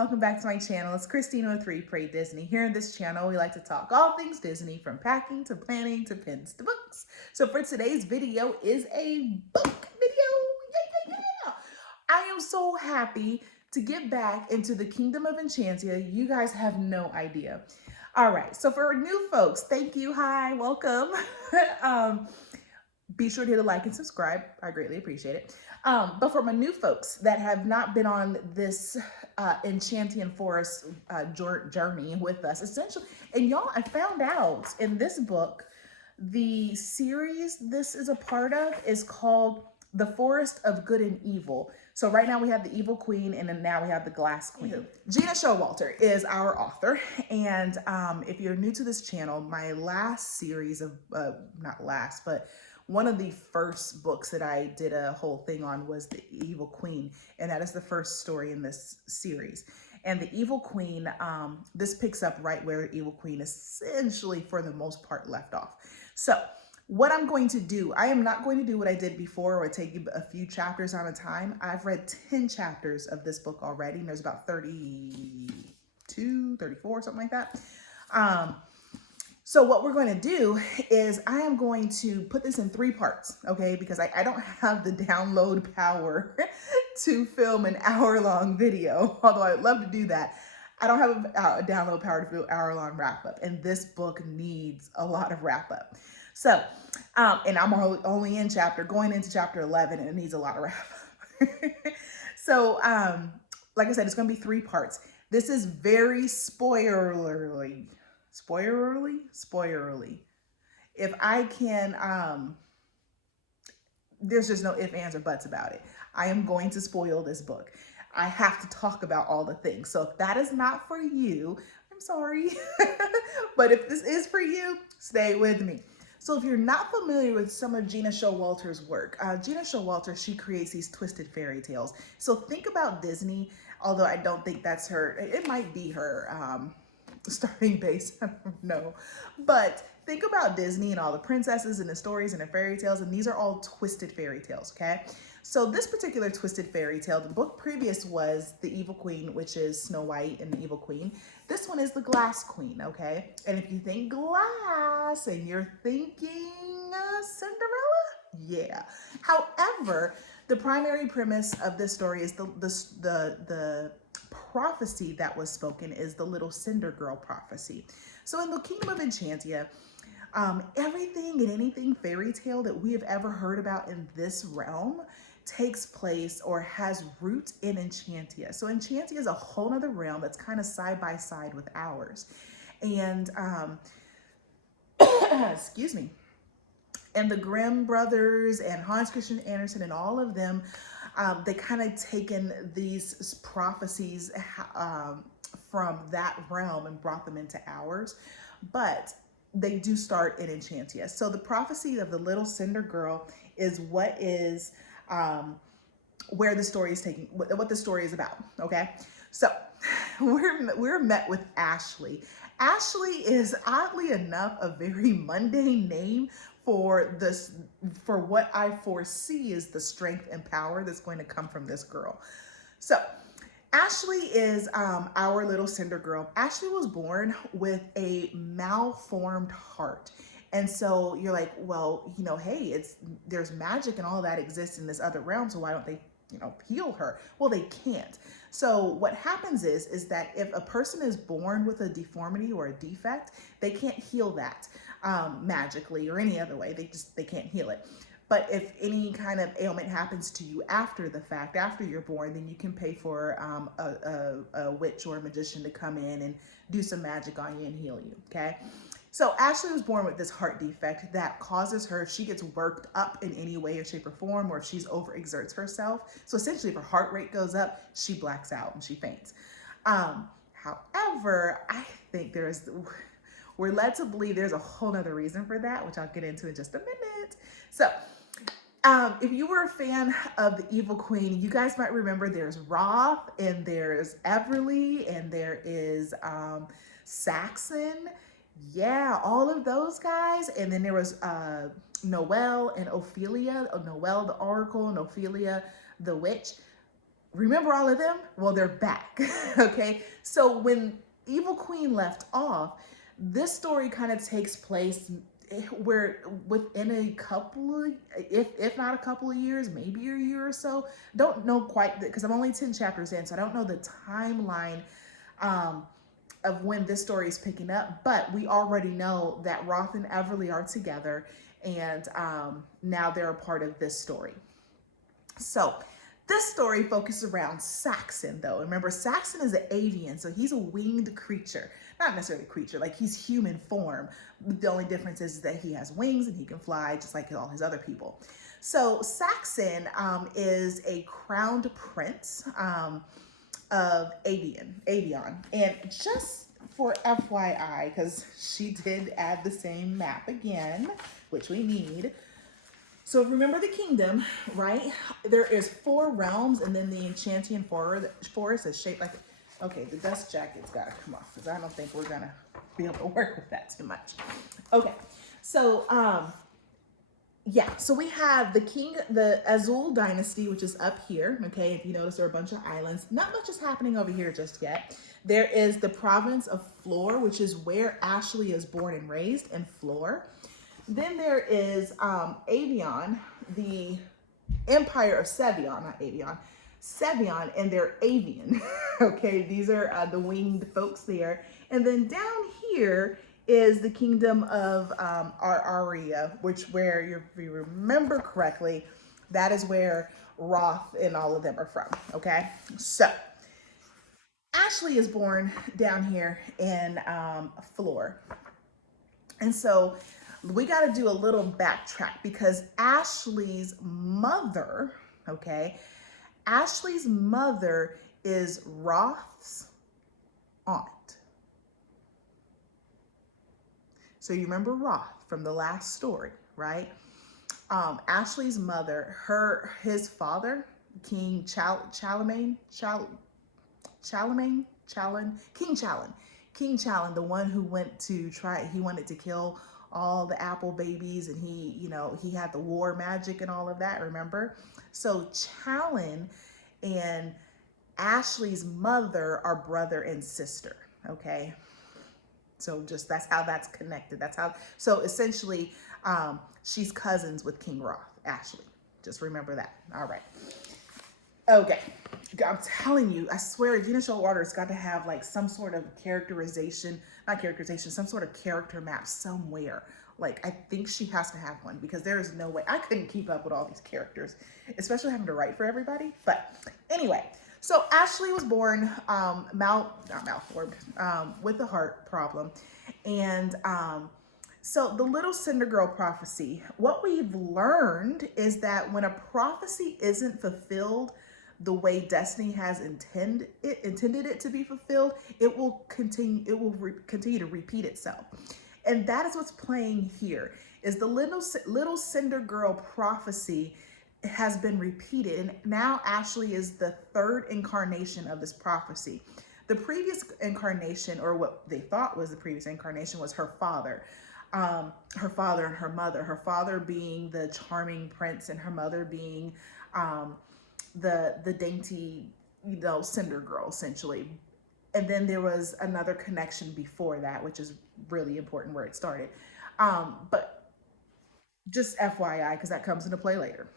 welcome back to my channel. It's Christina with Read.Pray.Disney. Here in this channel, we like to talk all things Disney, from packing to planning to pins to books. So for today's video is a book video. Yeah. I am so happy to get back into the Kingdom of Enchantia. You guys have no idea. All right, so for new folks, thank you. Hi, welcome. Be sure to hit a like and subscribe. I greatly appreciate it. But for my new folks that have not been on this Enchantian Forest journey with us, essentially, and y'all, I found out in this book, the series this is a part of is called The Forest of Good and Evil. So right now we have the Evil Queen, and then now we have the Glass Queen. Gena Showalter is our author, and if you're new to this channel, my last series of, not last, but one of the first books that I did a whole thing on was the Evil Queen, and that is the first story in this series. And the Evil Queen, this picks up right where the Evil Queen essentially, for the most part, left off. So what I'm going to do, I am not going to do what I did before, or take you a few chapters at a time. I've read 10 chapters of this book already, and there's about 32, 34, something like that. So what we're going to do is I am going to put this in 3 parts, okay? Because I don't have the download power to film an hour-long video, although I'd love to do that. I don't have a download power to do an hour-long wrap-up, and this book needs a lot of wrap-up. So, and I'm only going into chapter 11, and it needs a lot of wrap-up. So, like I said, it's going to be 3 parts. This is very spoilerly. Spoilerly. If I can, there's just no ifs, ands, or buts about it. I am going to spoil this book. I have to talk about all the things. So if that is not for you, I'm sorry. But if this is for you, stay with me. So if you're not familiar with some of Gena Showalter's work, Gena Showalter, she creates these twisted fairy tales. So think about Disney, although I don't think that's her, it might be her, starting base, I don't know. But think about Disney and all the princesses and the stories and the fairy tales, and these are all twisted fairy tales, okay? So this particular twisted fairy tale, the book previous was The Evil Queen, which is Snow White and the Evil Queen. This one is the Glass Queen, okay? And if you think glass and you're thinking Cinderella, yeah. However, the primary premise of this story is the prophecy that was spoken is the little Cinder Girl prophecy. So in the Kingdom of Enchantia, everything and anything fairy tale that we have ever heard about in this realm takes place or has roots in Enchantia. So Enchantia is a whole other realm that's kind of side by side with ours. And excuse me. And the Grimm brothers and Hans Christian Andersen and all of them, they kind of taken these prophecies from that realm and brought them into ours. But they do start in Enchantia. So the prophecy of the little Cinder Girl is what is where the story is taking, what the story is about. Okay, so we're met with Ashley. Ashley is, oddly enough, a very mundane name for this, for what I foresee is the strength and power that's going to come from this girl. So Ashley is our little Cinder Girl. Ashley was born with a malformed heart. And so you're like, well, you know, hey, there's magic and all that exists in this other realm, so why don't they, you know, heal her? Well, they can't. So what happens is that if a person is born with a deformity or a defect, they can't heal that magically or any other way. They can't heal it. But if any kind of ailment happens to you after the fact, after you're born, then you can pay for a witch or a magician to come in and do some magic on you and heal you, okay? So Ashley was born with this heart defect that causes her, if she gets worked up in any way or shape or form, or if she's overexerts herself. So essentially if her heart rate goes up, she blacks out and she faints. However, I think we're led to believe there's a whole nother reason for that, which I'll get into in just a minute. So if you were a fan of the Evil Queen, you guys might remember there's Roth and there's Everly and there is Saxon. Yeah, all of those guys. And then there was Noelle and Ophelia. Noelle the Oracle and Ophelia the Witch. Remember all of them? Well, they're back. Okay. So when Evil Queen left off, this story kind of takes place where within a couple of, if not a couple of years, maybe a year or so. Don't know quite, because I'm only 10 chapters in, so I don't know the timeline um, of when this story is picking up, but we already know that Roth and Everly are together, and now they're a part of this story. So this story focuses around Saxon, though. Remember, Saxon is an avian, so he's a winged creature. Not necessarily a creature, like he's human form. The only difference is that he has wings and he can fly just like all his other people. So Saxon is a crowned prince of Avion. And just for FYI, because she did add the same map again, which we need. So remember the kingdom, right? There is 4 realms, and then the Enchantian forest is shaped like, okay, the dust jacket's gotta come off, because I don't think we're gonna be able to work with that too much. Okay, so yeah, so we have the Azul dynasty, which is up here. Okay, if you notice, there are a bunch of islands. Not much is happening over here just yet. There is the province of Flor, which is where Ashley is born and raised, in Flor. Then there is Avion, the Empire of Sevion, not Avion, Sevion, and they're avian. Okay, these are the winged folks there. And then down here is the kingdom of Aria, which if you remember correctly, that is where Roth and all of them are from. Okay, so Ashley is born down here in Flor. And so we got to do a little backtrack, because Ashley's mother, okay, Ashley's mother is Roth's aunt. So you remember Roth from the last story, right? Ashley's mother, his father, King King Challen, the one who he wanted to kill all the apple babies, and he had the war magic and all of that, remember? So Challen and Ashley's mother are brother and sister, okay? So just that's how that's connected. So essentially, she's cousins with King Roth, Ashley. Just remember that. All right. Okay. I'm telling you, I swear, Gena Showalter's got to have like some sort of some sort of character map somewhere. Like, I think she has to have one, because there is no way. I couldn't keep up with all these characters, especially having to write for everybody. But anyway, so Ashley was born malformed, with a heart problem. And so the Little Cinder Girl prophecy, what we've learned is that when a prophecy isn't fulfilled the way destiny has intended it to be fulfilled, it will continue to repeat itself. And that is what's playing here, is the little Cinder Girl prophecy has been repeated, and now Ashley is the 3rd incarnation of this prophecy. The previous incarnation, or what they thought was the previous incarnation, was her father. Her father and her mother. Her father being the charming prince, and her mother being the dainty, Cinder Girl, essentially. And then there was another connection before that, which is really important, where it started. But just FYI, because that comes into play later.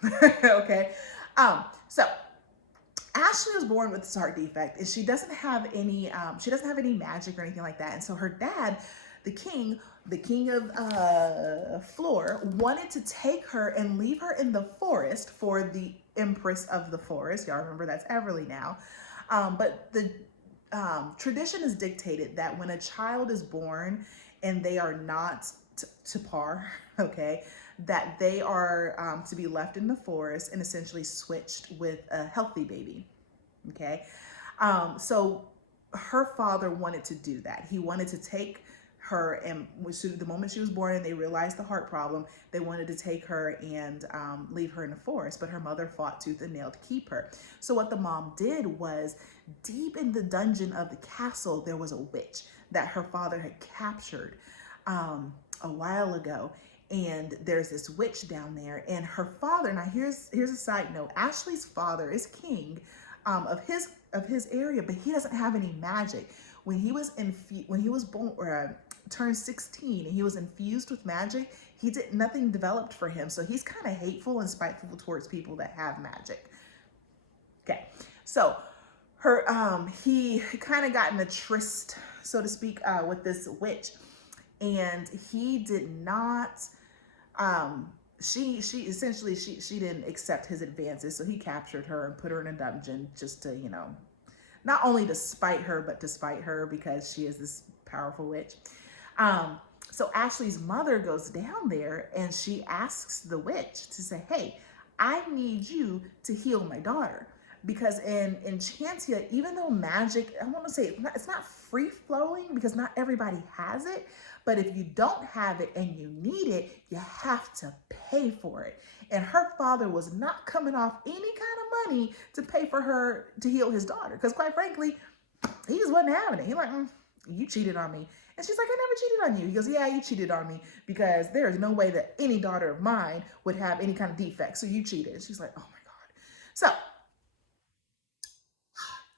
Okay. So Ashley was born with this heart defect, and she doesn't have any magic or anything like that. And so her dad, the king of Flor, wanted to take her and leave her in the forest for the Empress of the Forest. Y'all remember that's Everly now. But the tradition is dictated that when a child is born and they are not to par, okay, that they are to be left in the forest and essentially switched with a healthy baby, okay? So her father wanted to do that. He wanted to take her, and the moment she was born and they realized the heart problem, they wanted to take her and leave her in the forest, but her mother fought tooth and nail to keep her. So what the mom did was, deep in the dungeon of the castle, there was a witch that her father had captured a while ago. And there's this witch down there, and her father, now here's a side note, Ashley's father is king of his area, but he doesn't have any magic. When he was when he was born or turned 16 and he was infused with magic, he did nothing developed for him. So he's kind of hateful and spiteful towards people that have magic. Okay, so he kind of got in a tryst, so to speak, with this witch, and he did not. She essentially she didn't accept his advances, so he captured her and put her in a dungeon just to, you know, not only to spite her, but to spite her because she is this powerful witch. So Ashley's mother goes down there and she asks the witch to say, hey, I need you to heal my daughter. Because in Enchantia, even though magic, I want to say it's not free flowing because not everybody has it, but if you don't have it and you need it, you have to pay for it. And her father was not coming off any kind of money to pay for her to heal his daughter. Because quite frankly, he just wasn't having it. He's like, you cheated on me. And she's like, I never cheated on you. He goes, yeah, you cheated on me because there is no way that any daughter of mine would have any kind of defect. So you cheated. And she's like, oh my God. So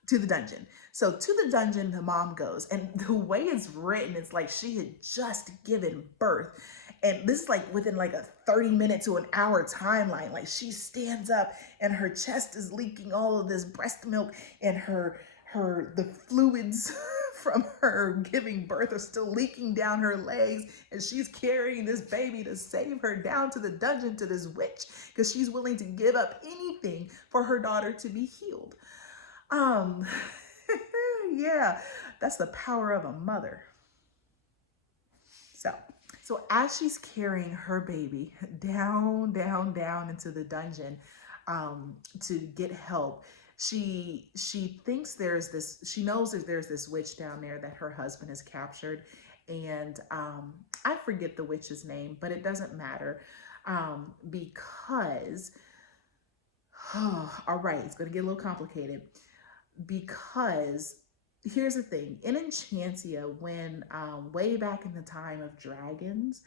to the dungeon. So to the dungeon, the mom goes, and the way it's written, it's like she had just given birth. And this is like within like a 30-minute to an hour timeline. Like she stands up and her chest is leaking all of this breast milk, and the fluids from her giving birth are still leaking down her legs, and she's carrying this baby to save her down to the dungeon to this witch because she's willing to give up anything for her daughter to be healed. Yeah, that's the power of a mother. So as she's carrying her baby down, down, down into the dungeon, to get help, she thinks she knows that there's this witch down there that her husband has captured, and I forget the witch's name, but it doesn't matter, because all right, it's going to get a little complicated. Because here's the thing, in Enchantia, when way back in the time of dragons,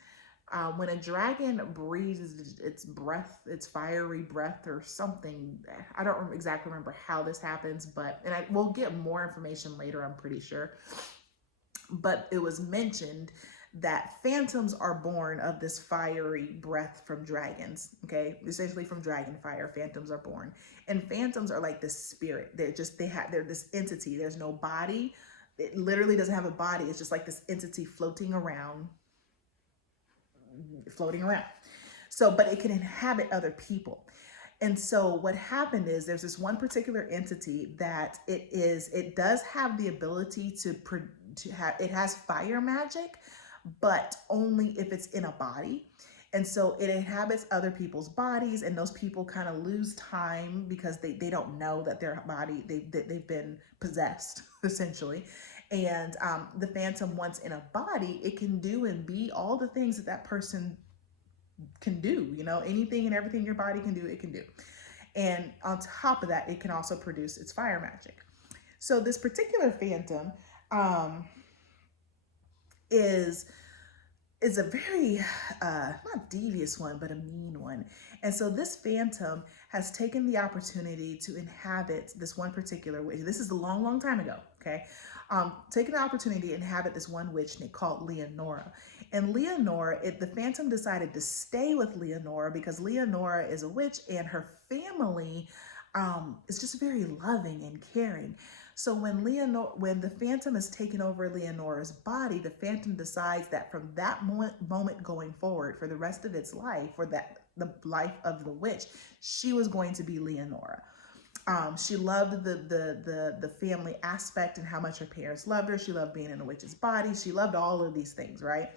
when a dragon breathes its breath, its fiery breath or something, I don't exactly remember how this happens, but, and we'll get more information later, I'm pretty sure, but it was mentioned that phantoms are born of this fiery breath from dragons, okay? Essentially from dragon fire, phantoms are born. And phantoms are like this spirit. They're this entity. There's no body. It literally doesn't have a body. It's just like this entity floating around. So, but it can inhabit other people. And so what happened is there's this one particular entity that it does have the ability it has fire magic, but only if it's in a body. And so it inhabits other people's bodies, and those people kind of lose time because they don't know that their body, they've been possessed, essentially. And the phantom, once in a body, it can do and be all the things that person can do, you know, anything and everything your body can do, it can do. And on top of that, it can also produce its fire magic. So this particular phantom is a very, not devious one, but a mean one. And so this phantom has taken the opportunity to inhabit this one particular witch. This is a long, long time ago, okay? Taking the opportunity to inhabit this one witch called Leonora. And Leonora, the phantom decided to stay with Leonora because Leonora is a witch and her family is just very loving and caring. So when the phantom is taken over Leonora's body, the phantom decides that from that moment going forward, for the rest of its life, or the life of the witch, she was going to be Leonora. She loved the family aspect and how much her parents loved her. She loved being in a witch's body. She loved all of these things, right?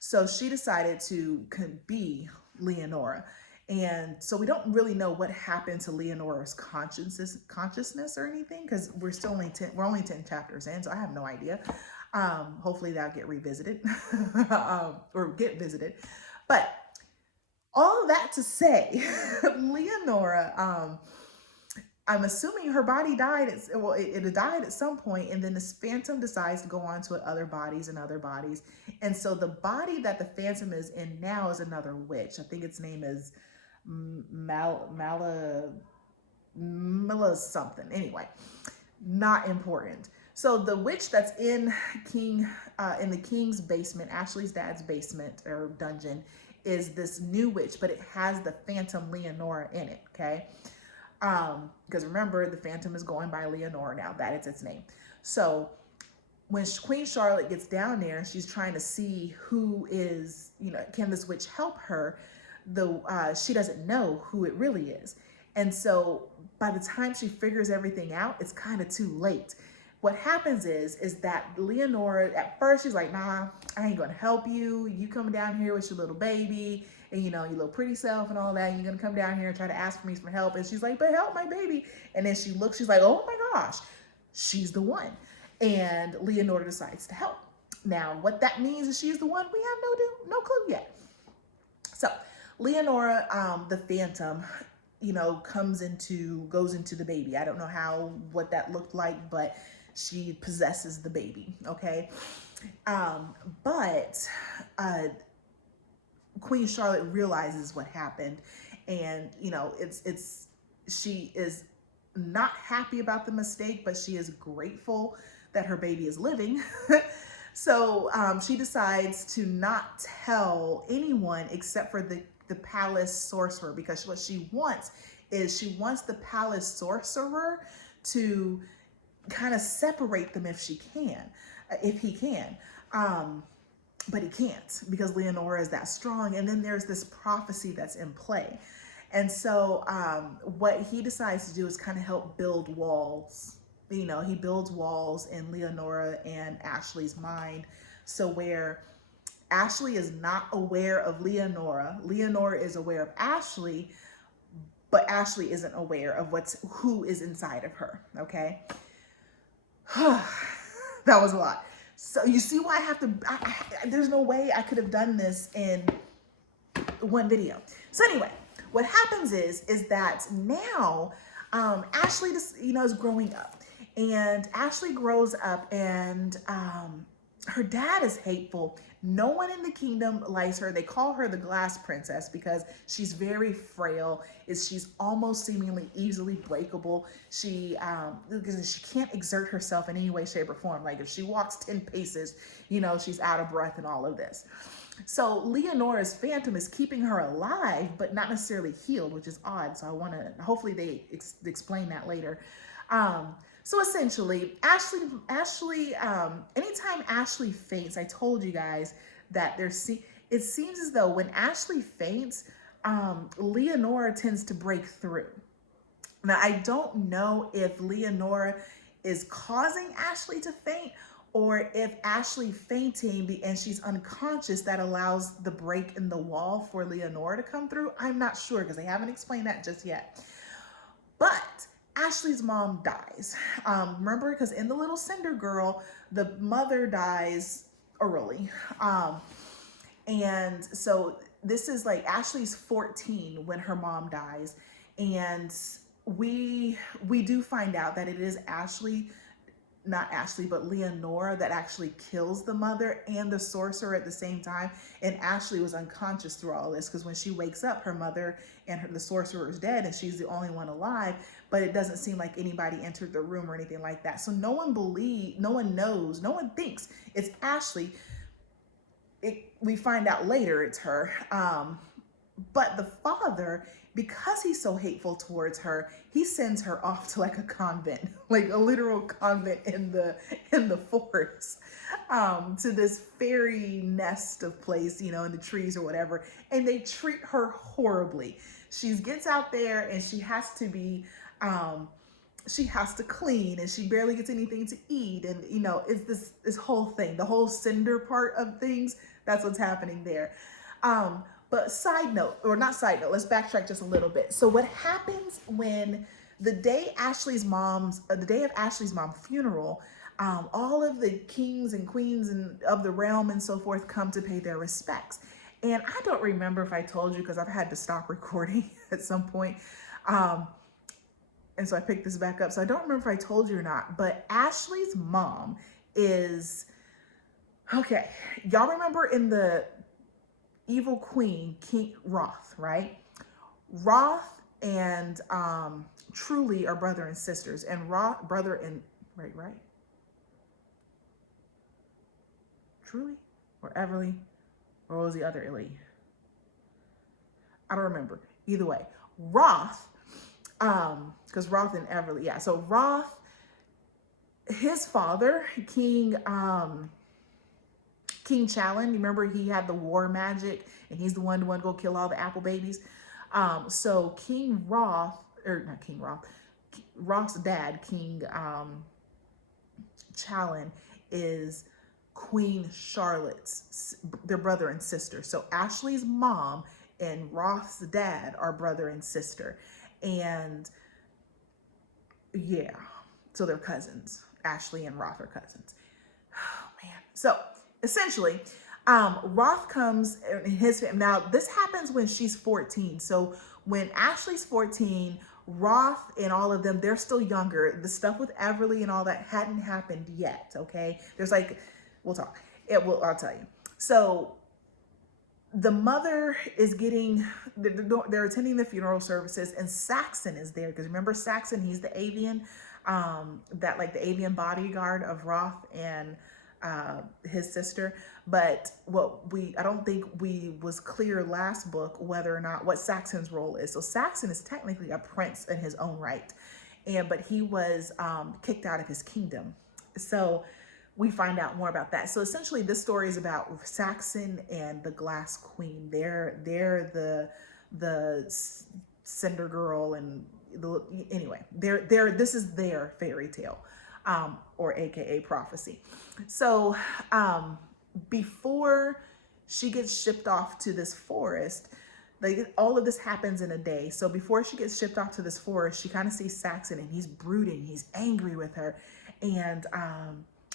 So she decided to be Leonora. And so we don't really know what happened to Leonora's consciousness or anything, because we're only 10 chapters in, so I have no idea. Hopefully that'll get revisited or get visited. But all that to say, Leonora, I'm assuming her body died. It died at some point, and then this phantom decides to go on to other bodies and other bodies. And so the body that the phantom is in now is another witch. I think its name is Mila something. Anyway, not important. So the witch that's in the king's basement, Ashley's dad's basement or dungeon, is this new witch, but it has the Phantom Leonora in it. Okay, because remember, the Phantom is going by Leonora now. That is its name. So when Queen Charlotte gets down there and she's trying to see who is, can this witch help her, she doesn't know who it really is. And so by the time she figures everything out, it's kind of too late. What happens is that Leonora, at first she's like, nah, I ain't gonna help you. You coming down here with your little baby and your little pretty self and all that. You're gonna come down here and try to ask for me for help. And she's like, but help my baby. And then she looks, she's like, oh my gosh, she's the one. And Leonora decides to help. Now, what that means is she's the one, we have no clue yet. So Leonora, the Phantom, goes into the baby. I don't know what that looked like, but she possesses the baby. Okay. But Queen Charlotte realizes what happened, and she is not happy about the mistake, but she is grateful that her baby is living. So she decides to not tell anyone except for the palace sorcerer, because what she wants is the palace sorcerer to kind of separate them if he can. But he can't, because Leonora is that strong. And then there's this prophecy that's in play. And so what he decides to do is kind of help build walls. He builds walls in Leonora and Ashley's mind. So where Ashley is not aware of Leonora, Leonora is aware of Ashley, but Ashley isn't aware of who is inside of her. Okay. That was a lot. So you see why there's no way I could have done this in one video. So anyway, what happens is that now Ashley is growing up, and Ashley grows up, and her dad is hateful. No one in the kingdom likes her. They call her the glass princess because she's very frail. She's almost seemingly easily breakable. She can't exert herself in any way, shape, or form. Like if she walks 10 paces, she's out of breath and all of this. So Leonora's Phantom is keeping her alive, but not necessarily healed, which is odd. So hopefully they explain that later. So essentially, Ashley, anytime Ashley faints, I told you guys that it seems as though when Ashley faints, Leonora tends to break through. Now, I don't know if Leonora is causing Ashley to faint, or if Ashley fainting and she's unconscious, that allows the break in the wall for Leonora to come through. I'm not sure, because they haven't explained that just yet. But Ashley's mom dies. Remember, because in The Little Cinder Girl, the mother dies early. And so this is like Ashley's 14 when her mom dies. And we do find out that it is not Ashley, but Leonora that actually kills the mother and the sorcerer at the same time. And Ashley was unconscious through all this, because when she wakes up, her mother and the sorcerer is dead, and she's the only one alive. But it doesn't seem like anybody entered the room or anything like that. So no one knows, no one thinks it's Ashley. We find out later it's her. But the father, because he's so hateful towards her, he sends her off to like a convent, like a literal convent in the forest, to this fairy nest of place, in the trees or whatever. And they treat her horribly. She gets out there and she has to clean, and she barely gets anything to eat. And, it's this whole thing, the whole cinder part of things. That's what's happening there. But let's backtrack just a little bit. So what happens when the day of Ashley's mom's funeral, all of the kings and queens of the realm and so forth come to pay their respects. And I don't remember if I told you, because I've had to stop recording at some point. And so I picked this back up. So I don't remember if I told you or not, but Ashley's mom is, okay, y'all remember in the Evil Queen, King Roth, right? Roth and truly are brother and sisters. And brother and right, truly or Everly, or what was the other Illy? I don't remember. Either way, Roth, because Roth and Everly, yeah. So Roth, his father, King Challen, you remember he had the war magic, and he's the one to go kill all the apple babies. So King Roth, or not King Roth, Roth's dad, King Challen, is Queen Charlotte's, their brother and sister. So Ashley's mom and Roth's dad are brother and sister. And yeah, so they're cousins. Ashley and Roth are cousins. Oh man. So essentially, Roth comes in his family. Now this happens when she's 14. So when Ashley's 14, Roth and all of them, they're still younger. The stuff with Everly and all that hadn't happened yet. Okay. There's like, we'll talk. I'll tell you. So the mother is they're attending the funeral services, and Saxon is there, because remember Saxon, he's the avian, that like the avian bodyguard of Roth and his sister. But I don't think we was clear last book whether or not what Saxon's role is. So Saxon is technically a prince in his own right, but he was kicked out of his kingdom. So we find out more about that. So essentially this story is about Saxon and the Glass Queen. They're the Cinder Girl, and anyway, this is their fairy tale, or AKA prophecy. So before she gets shipped off to this forest, like all of this happens in a day. So before she gets shipped off to this forest, she kind of sees Saxon, and he's brooding, he's angry with her, and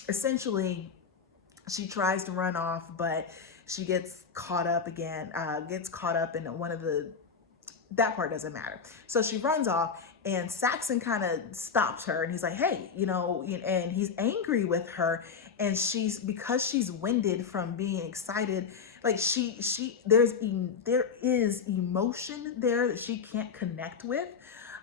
essentially she tries to run off, but she gets caught up again, in one of that part doesn't matter. So she runs off, and Saxon kind of stops her, and he's like, hey, and he's angry with her. And because she's winded from being excited, like there is emotion there that she can't connect with.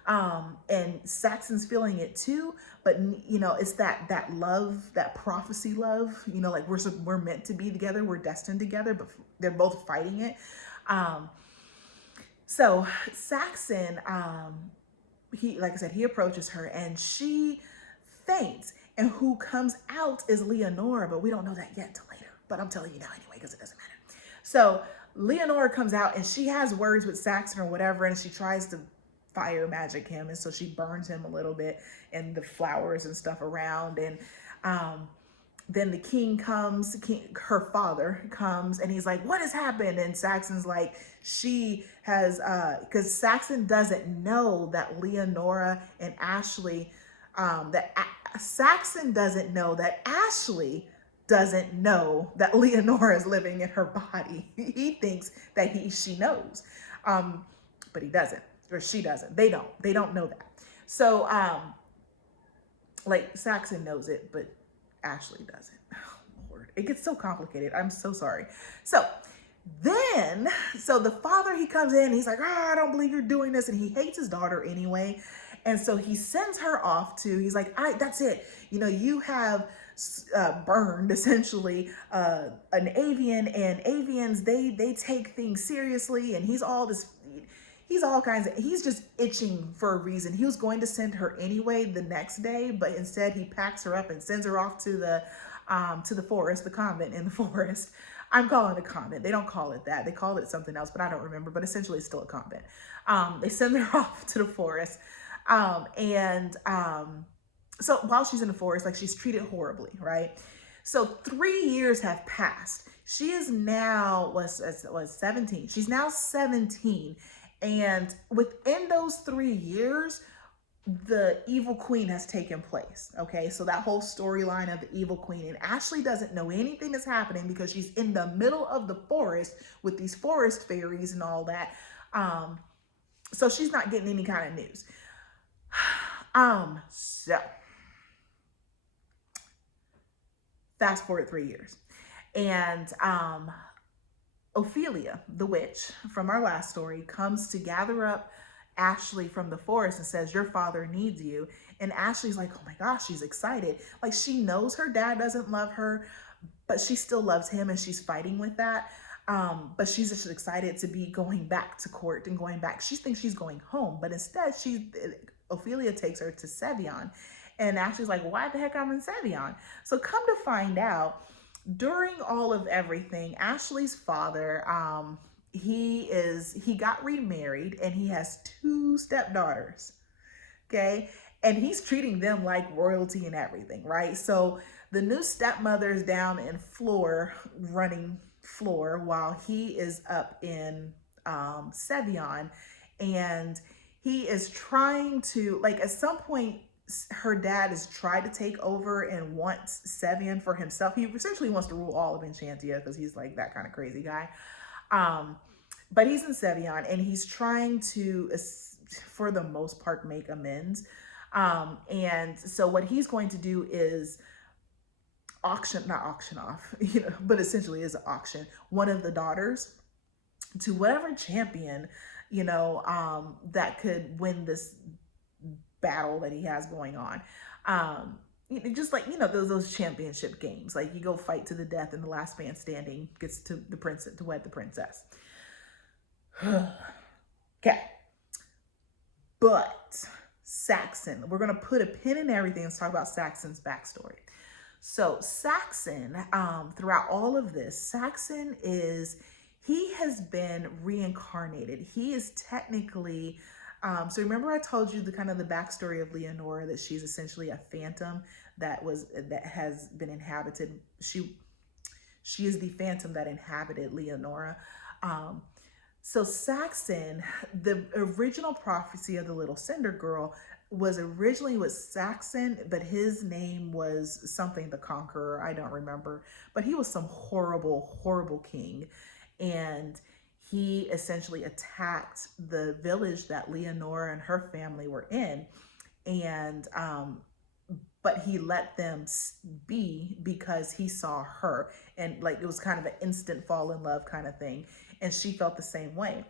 And Saxon's feeling it too, but it's that love, that prophecy love, like we're meant to be together, we're destined together, but they're both fighting it. So Saxon, like I said, he approaches her, and she faints, and who comes out is Leonora, but we don't know that yet until later, but I'm telling you now anyway, because it doesn't matter. So Leonora comes out, and she has words with Saxon or whatever, and she tries to fire magic him, and so she burns him a little bit, and the flowers and stuff around. And then the king comes, her father comes, and he's like, what has happened? And Saxon's like, she has, because Saxon doesn't know that Leonora and Ashley, Saxon doesn't know that Ashley doesn't know that Leonora is living in her body. He thinks that she knows, but he doesn't, or she doesn't. They don't know that. So, like Saxon knows it, but Ashley doesn't. Oh, Lord, it gets so complicated. I'm so sorry. So the father, he comes in, he's like, I don't believe you're doing this. And he hates his daughter anyway. And so he sends her off he's like, that's it. You have burned essentially an avian, and avians, they take things seriously. And he's just itching for a reason. He was going to send her anyway the next day, but instead he packs her up and sends her off to the forest, the convent in the forest. I'm calling it a convent. They don't call it that. They call it something else, but I don't remember, but essentially it's still a convent. They send her off to the forest. So while she's in the forest, like, she's treated horribly, right? So 3 years have passed. She is now, was 17. She's now 17. And within those 3 years, the evil queen has taken place. Okay, so that whole storyline of the evil queen, and Ashley doesn't know anything that's happening because she's in the middle of the forest with these forest fairies and all that. So she's not getting any kind of news. So fast forward 3 years, and Ophelia, the witch from our last story, comes to gather up Ashley from the forest and says, your father needs you. And Ashley's like, oh my gosh, she's excited. Like, she knows her dad doesn't love her, but she still loves him, and she's fighting with that. But she's just excited to be going back to court and going back. She thinks she's going home, but instead Ophelia takes her to Sevion. And Ashley's like, why the heck I'm in Sevion? So come to find out, during all of everything, Ashley's father, he got remarried, and he has two stepdaughters. Okay. And he's treating them like royalty and everything, right? So the new stepmother's down in Floor, running Floor, while he is up in Sevion. And he is trying to, like, at some point, her dad has tried to take over and wants Sevion for himself. He essentially wants to rule all of Enchantia because he's like that kind of crazy guy. But he's in Sevion, and he's trying to, for the most part, make amends. And so what he's going to do is not auction off, but essentially is an auction one of the daughters to whatever champion, that could win this battle that he has going on. Just like, those championship games, like you go fight to the death and the last man standing gets to wed the princess. Okay. But Saxon, we're going to put a pin in everything and talk about Saxon's backstory. So Saxon, throughout all of this, Saxon he has been reincarnated. He is technically, so remember I told you the backstory of Leonora, that she's essentially a phantom that has been inhabited. She is the phantom that inhabited Leonora. So Saxon, the original prophecy of the little Cinder Girl was originally with Saxon, but his name was something the Conqueror. I don't remember, but he was some horrible, horrible king. And he essentially attacked the village that Leonora and her family were in. And, but he let them be because he saw her, and like, it was kind of an instant fall in love kind of thing. And she felt the same way.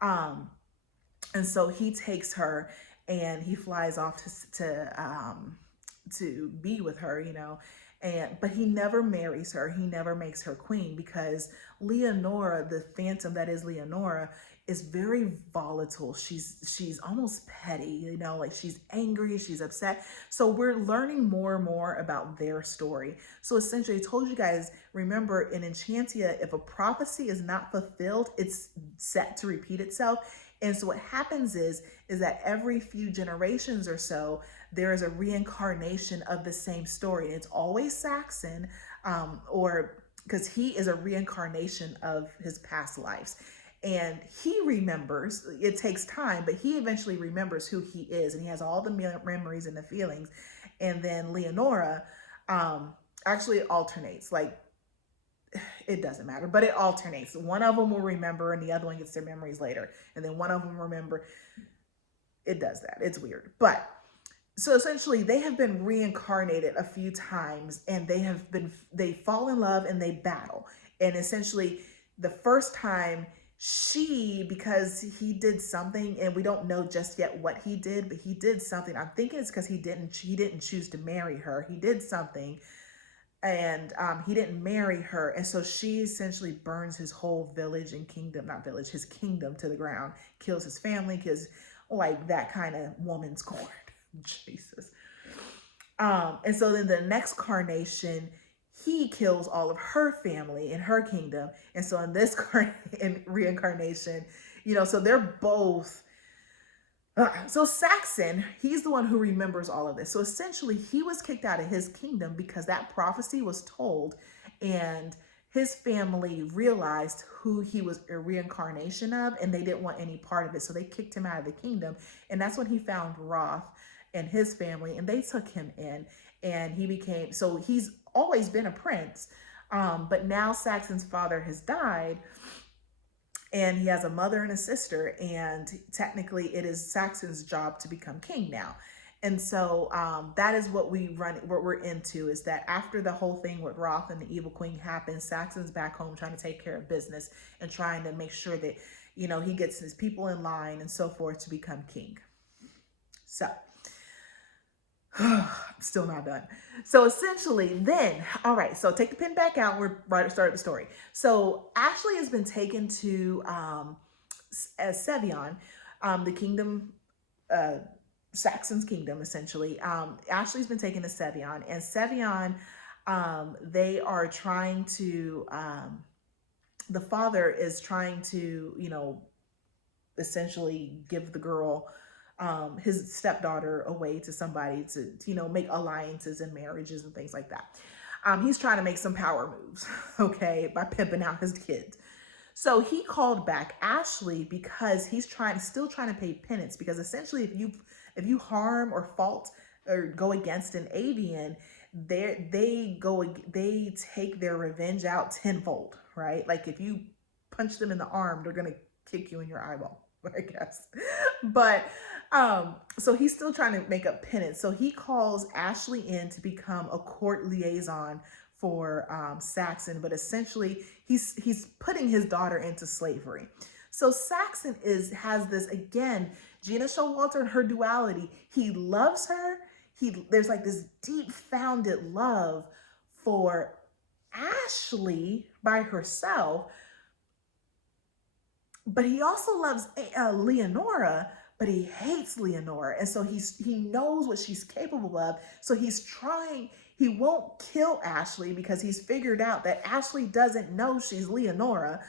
And so he takes her and he flies off to be with her, but he never marries her. He never makes her queen, because Leonora, the phantom that is Leonora, is very volatile. She's almost petty, like she's angry, she's upset. So we're learning more and more about their story. So essentially, I told you guys, remember in Enchantia, if a prophecy is not fulfilled, it's set to repeat itself. And so what happens is that every few generations or so, there is a reincarnation of the same story. And it's always Saxon, or because he is a reincarnation of his past lives. And he remembers, it takes time, but he eventually remembers who he is. And he has all the memories and the feelings. And then Leonora, actually it alternates, like, it doesn't matter, but it alternates. One of them will remember and the other one gets their memories later. And then one of them remember. It does that. It's weird. But so essentially they have been reincarnated a few times, and they fall in love and they battle. And essentially the first time, because he did something, and we don't know just yet what he did, but he did something. I'm thinking it's because he didn't choose to marry her. He did something, and he didn't marry her. And so she essentially burns his whole village and kingdom, not village, his kingdom to the ground, kills his family, because like that kind of woman scorned. Jesus. And so then the next carnation, he kills all of her family in her kingdom. And so in this reincarnation, so they're both. So Saxon, he's the one who remembers all of this. So essentially he was kicked out of his kingdom because that prophecy was told, and his family realized who he was a reincarnation of, and they didn't want any part of it. So they kicked him out of the kingdom. And that's when he found Roth and his family, and they took him in, and so he's always been a prince. But now Saxon's father has died, and he has a mother and a sister, and technically it is Saxon's job to become king now. And so that is what we're into, is that after the whole thing with Roth and the Evil Queen happens, Saxon's back home trying to take care of business and trying to make sure that he gets his people in line and so forth to become king. So, still not done. So essentially, then, all right, so take the pen back out. We're right at the start of the story. So Ashley has been taken to as Sevion, the kingdom, uh, Saxon's kingdom, essentially. Ashley's been taken to Sevion, and Sevion, they are trying to, the father is trying to, essentially give the girl, his stepdaughter, away to somebody to, make alliances and marriages and things like that. He's trying to make some power moves, okay, by pimping out his kids. So he called back Ashley because he's still trying to pay penance, because essentially if you harm or fault or go against an avian, they take their revenge out tenfold, right? Like if you punch them in the arm, they're gonna kick you in your eyeball, I guess. But so he's still trying to make up penance. So he calls Ashley in to become a court liaison for Saxon, but essentially he's putting his daughter into slavery. So Saxon has this, again, Gena Showalter and her duality. He loves her. There's like this deep founded love for Ashley by herself, but he also loves Leonora, but he hates Leonora. And so he knows what she's capable of. So he won't kill Ashley because he's figured out that Ashley doesn't know she's Leonora.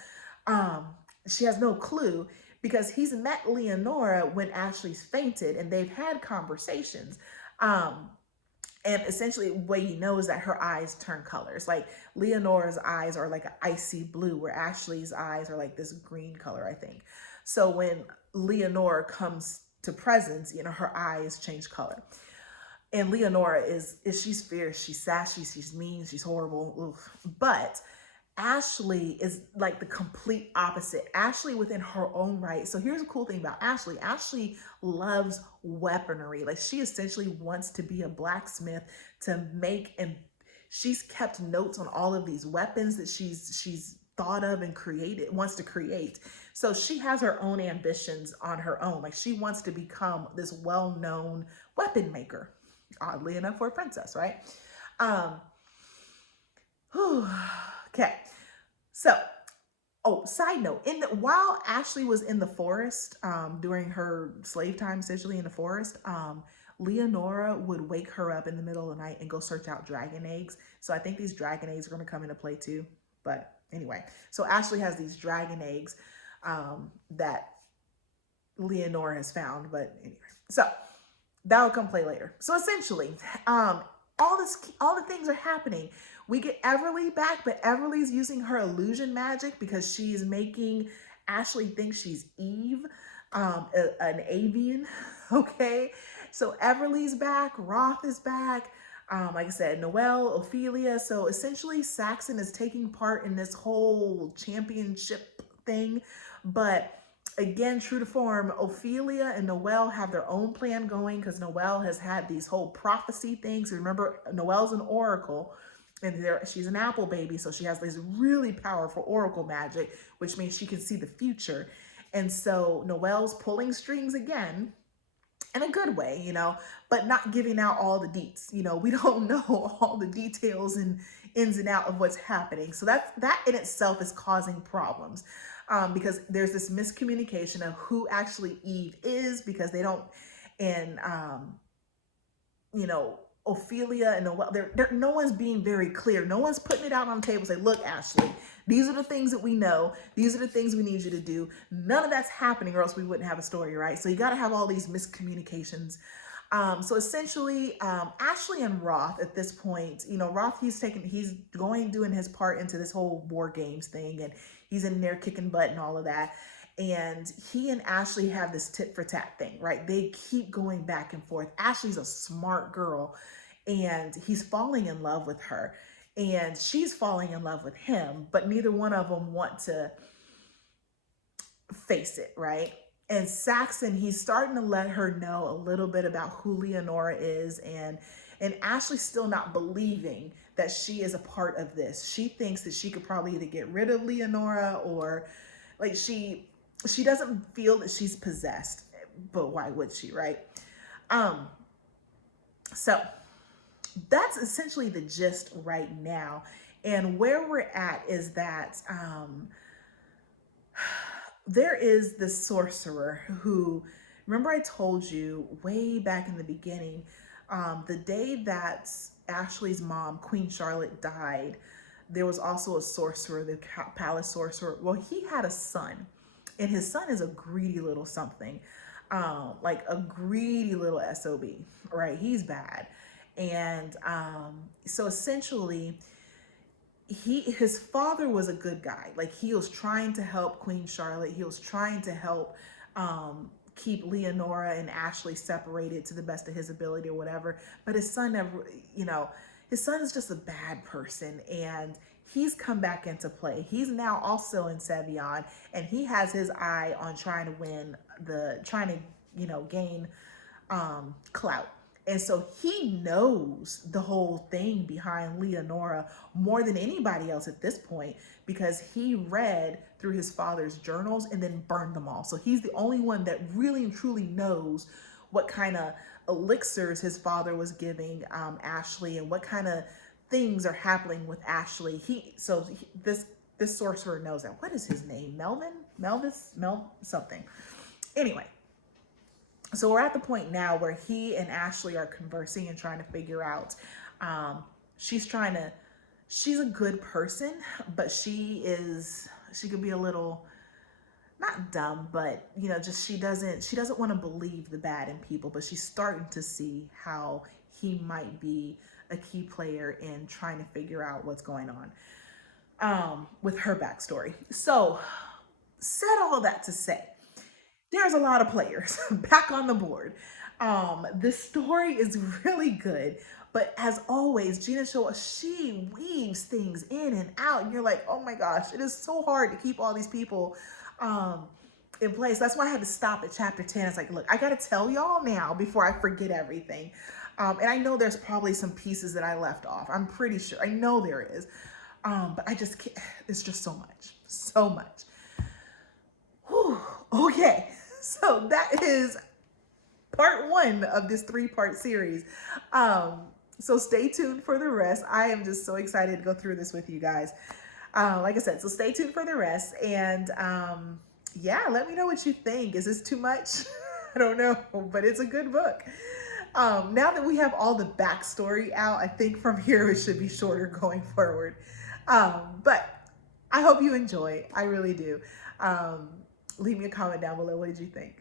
She has no clue because he's met Leonora when Ashley's fainted and they've had conversations. And essentially the way he knows that her eyes turn colors. Like Leonora's eyes are like an icy blue, where Ashley's eyes are like this green color, I think. So when Leonora comes to presence, her eyes change color. And Leonora she's fierce, she's sassy, she's mean, she's horrible. Ugh. But Ashley is like the complete opposite. Ashley within her own right. So here's a cool thing about Ashley. Ashley loves weaponry. Like she essentially wants to be a blacksmith to make, and she's kept notes on all of these weapons that she's thought of and wants to create. So she has her own ambitions on her own. Like she wants to become this well-known weapon maker. Oddly enough, for a princess, right? Okay. So, side note, while Ashley was in the forest, during her slave time, essentially in the forest, Leonora would wake her up in the middle of the night and go search out dragon eggs. So I think these dragon eggs are going to come into play too. But anyway, so Ashley has these dragon eggs that Leonora has found. But anyway, so that'll come play later. So essentially, all the things are happening. We get Everly back, but Everly's using her illusion magic because she's making Ashley think she's Eve, an avian. Okay, so Everly's back, Roth is back. Like I said, Noelle, Ophelia. So essentially, Saxon is taking part in this whole championship thing, but again, true to form, Ophelia and Noelle have their own plan going because Noelle has had these whole prophecy things. Remember, Noelle's an oracle, and she's an apple baby, so she has this really powerful oracle magic, which means she can see the future. And so Noelle's pulling strings again, in a good way, but not giving out all the deets. We don't know all the details and ins and out of what's happening. So that in itself is causing problems. Because there's this miscommunication of who actually Eve is, because they don't, and Ophelia and Noelle, no one's being very clear. No one's putting it out on the table and say, look, Ashley, these are the things that we know. These are the things we need you to do. None of that's happening, or else we wouldn't have a story, right? So you got to have all these miscommunications. So essentially, Ashley and Roth at this point, Roth, he's doing his part into this whole war games thing, and he's in there kicking butt and all of that. And he and Ashley have this tit for tat thing, right? They keep going back and forth. Ashley's a smart girl, and he's falling in love with her, and she's falling in love with him, but neither one of them want to face it, right? And Saxon, he's starting to let her know a little bit about who Leonora is, and Ashley's still not believing that she is a part of this. She thinks that she could probably either get rid of Leonora, or like she doesn't feel that she's possessed, but why would she, right? Um, so that's essentially the gist right now. And where we're at is that there is this sorcerer who, remember I told you way back in the beginning, the day that Ashley's mom, Queen Charlotte, died, there was also a sorcerer, the palace sorcerer. Well, he had a son, and his son is a greedy little something, like a greedy little SOB, right? He's bad. And so essentially, his father was a good guy. Like, he was trying to help Queen Charlotte. He was trying to help keep Leonora and Ashley separated to the best of his ability or whatever. But his son never, his son is just a bad person, and he's come back into play. He's now also in Sevion, and he has his eye on trying to win trying to, gain clout. And so he knows the whole thing behind Leonora more than anybody else at this point, because he read through his father's journals and then burned them all. So he's the only one that really and truly knows what kind of elixirs his father was giving Ashley, and what kind of things are happening with Ashley. This sorcerer knows that. What is his name? Melvin? Melvis? Something. Anyway, so we're at the point now where he and Ashley are conversing and trying to figure out, she's a good person, but she could be a little, not dumb, but just she doesn't want to believe the bad in people, but she's starting to see how he might be a key player in trying to figure out what's going on with her backstory. So, said all that to say, there's a lot of players back on the board. The story is really good, but as always, Gena Showalter, she weaves things in and out, and you're like, oh my gosh, it is so hard to keep all these people in place. That's why I had to stop at chapter 10. It's like, look, I gotta tell y'all now before I forget everything. And I know there's probably some pieces that I left off. I'm pretty sure. I know there is. But I just can't. It's just so much. So much. Whew. Okay. So that is part 1 of this 3-part series. So stay tuned for the rest. I am just so excited to go through this with you guys. Like I said, so stay tuned for the rest. And yeah, let me know what you think. Is this too much? I don't know, but it's a good book. Now that we have all the backstory out, I think from here it should be shorter going forward. But I hope you enjoy. I really do. Leave me a comment down below. What did you think?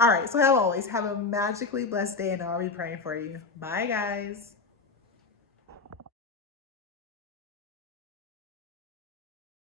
All right. So, as always, have a magically blessed day, and I'll be praying for you. Bye, guys.